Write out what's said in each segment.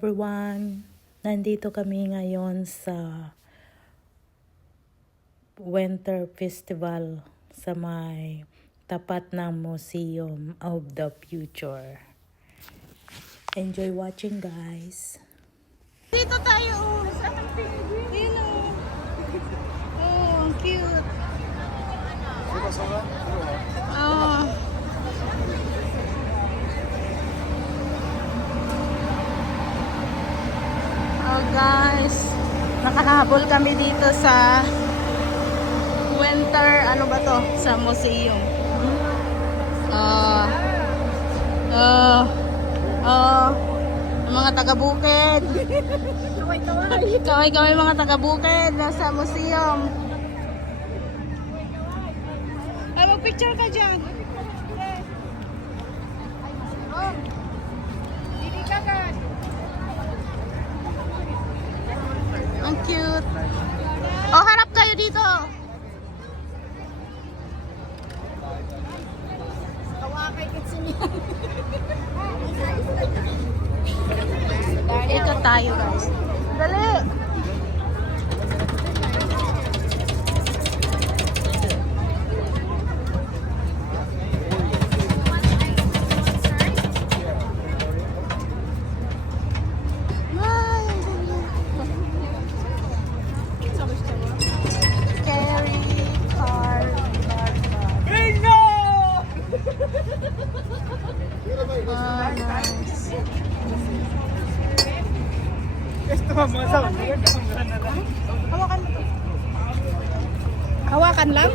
everyone! Nandito kami ngayon sa Winter Festival sa may tapat ng Museum of the Future. Enjoy watching, guys! Dito tayo! Sa penguin! Oh, cute! Oh. Oh guys, nakahabol kami dito sa winter, ano ba to? Sa museum. Mga taga-bukid. Kaway-kaway mga taga-bukid nasa museum. Ay, mag-picture ka dyan. Ang cute. Oh, harap kayo dito. Ito tayo, guys. Dali. Hawakan mo to. Hawakan lang?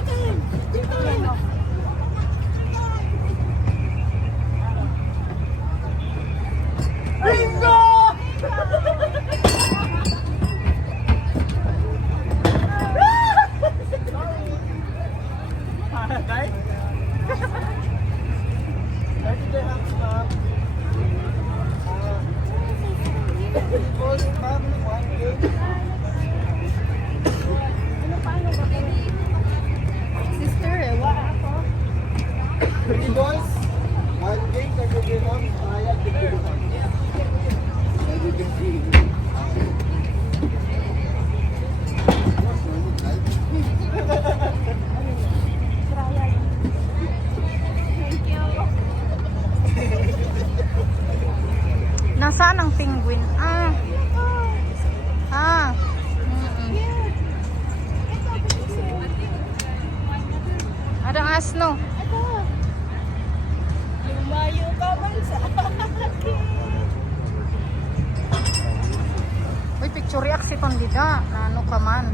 Bingo! Sister, wala ako. Boys, one game that you give up, I have to do it. As you can see. Nasaan ang penguin? Ada asno. Lumayo ka man sa akin. Uy, picture react si Tondida. Ano ka man?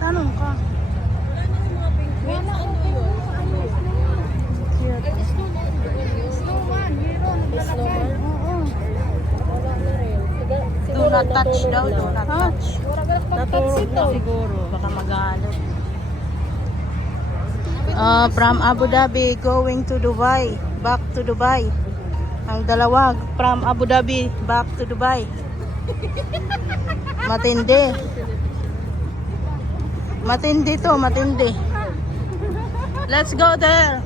Tanong ka. Wala ko snowman, meron. Do not touch daw, do not touch. Natulog na siguro, baka mag-alok. From Abu Dhabi, going to Dubai, back to Dubai. Ang dalawa, from Abu Dhabi, back to Dubai. Matindi. Matindi to, matindi. Let's go there.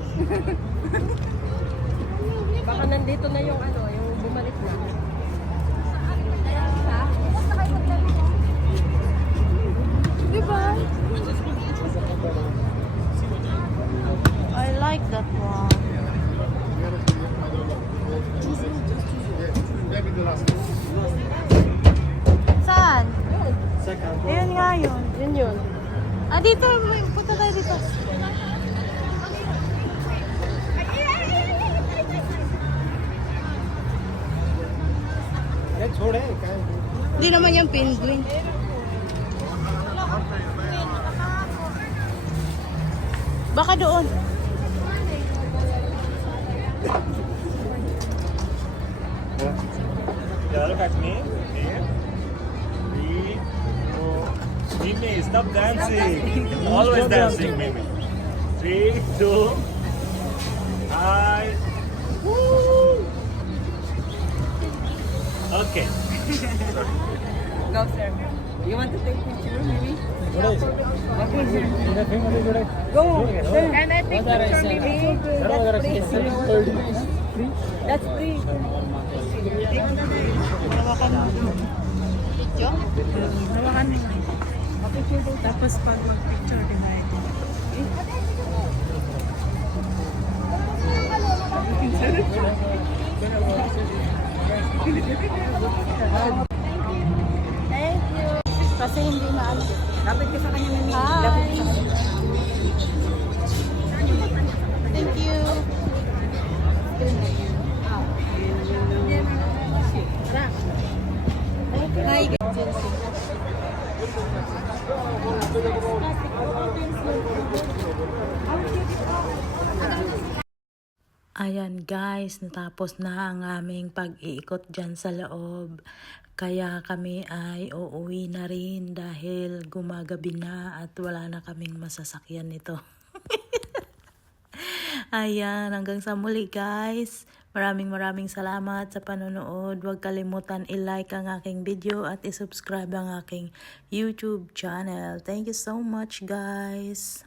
Baka nandito na yung ano, yung bumalik na. Diba? I like that one. Saan? Ayun nga yun. Yun yun. Dito. Punta tayo dito. Hindi naman yung penguin. Baka doon. Look at me. Mimi, stop dancing. Always dancing, Mimi. 3, 2, I. Woo! Okay. Go, sir. You want to take picture, maybe? Can Can I take picture, maybe? That's free. Hawakan mo. Video? Hawakan mo. Tapos pag mag-picture, divide. Thank you. Kasi hindi na ano. Dapat ka sa kanya na niya. Hi. Thank you. Hi. Ayan guys, natapos na ang aming pag-iikot dyan sa loob. Kaya kami ay uuwi na rin dahil gumagabi na at wala na kaming masasakyan nito. Ayan, hanggang sa muli guys. Maraming salamat sa panonood. Huwag kalimutan i-like ang aking video at i-subscribe ang aking YouTube channel. Thank you so much guys.